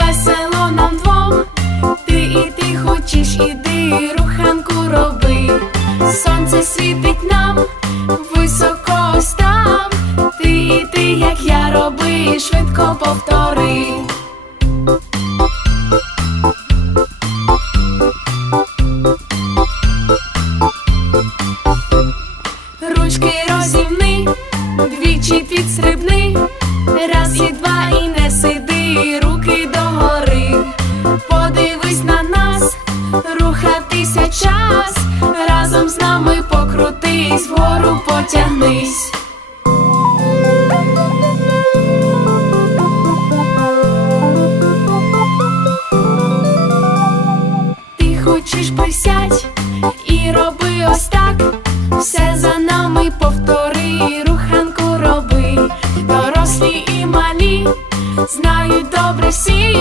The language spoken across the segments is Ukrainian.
весело нам двом, ти і ти хочеш, іди, руханку роби, сонце світить нам, високо ось ти і як я роби, швидко повтори. Ручки розівни, двічі підстрибни, раз і два. Потягнись. Ти хочеш присядь і роби ось так. Все за нами повтори, руханку роби. Дорослі і малі знають добре всі.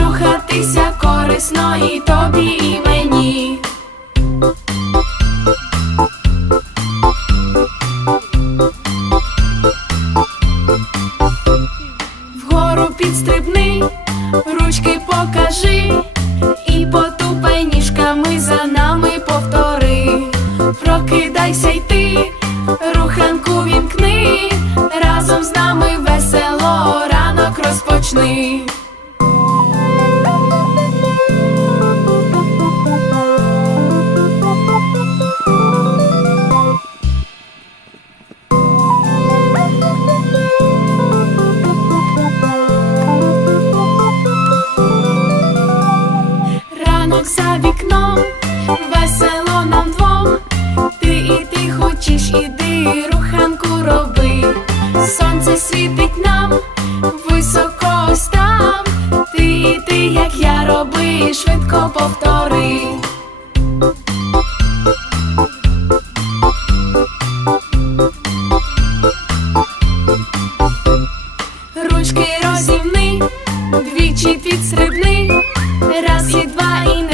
Рухатися корисно і тобі, і мені. Ручки покажи і потупай ніжками за нами повтори. Прокидайся й ти, руханку вімкни, руханку роби. Сонце світить нам, високо ось там. Ти і ти, як я роби, швидко повтори. Ручки розімни, двічі підстрибни, раз і два, і не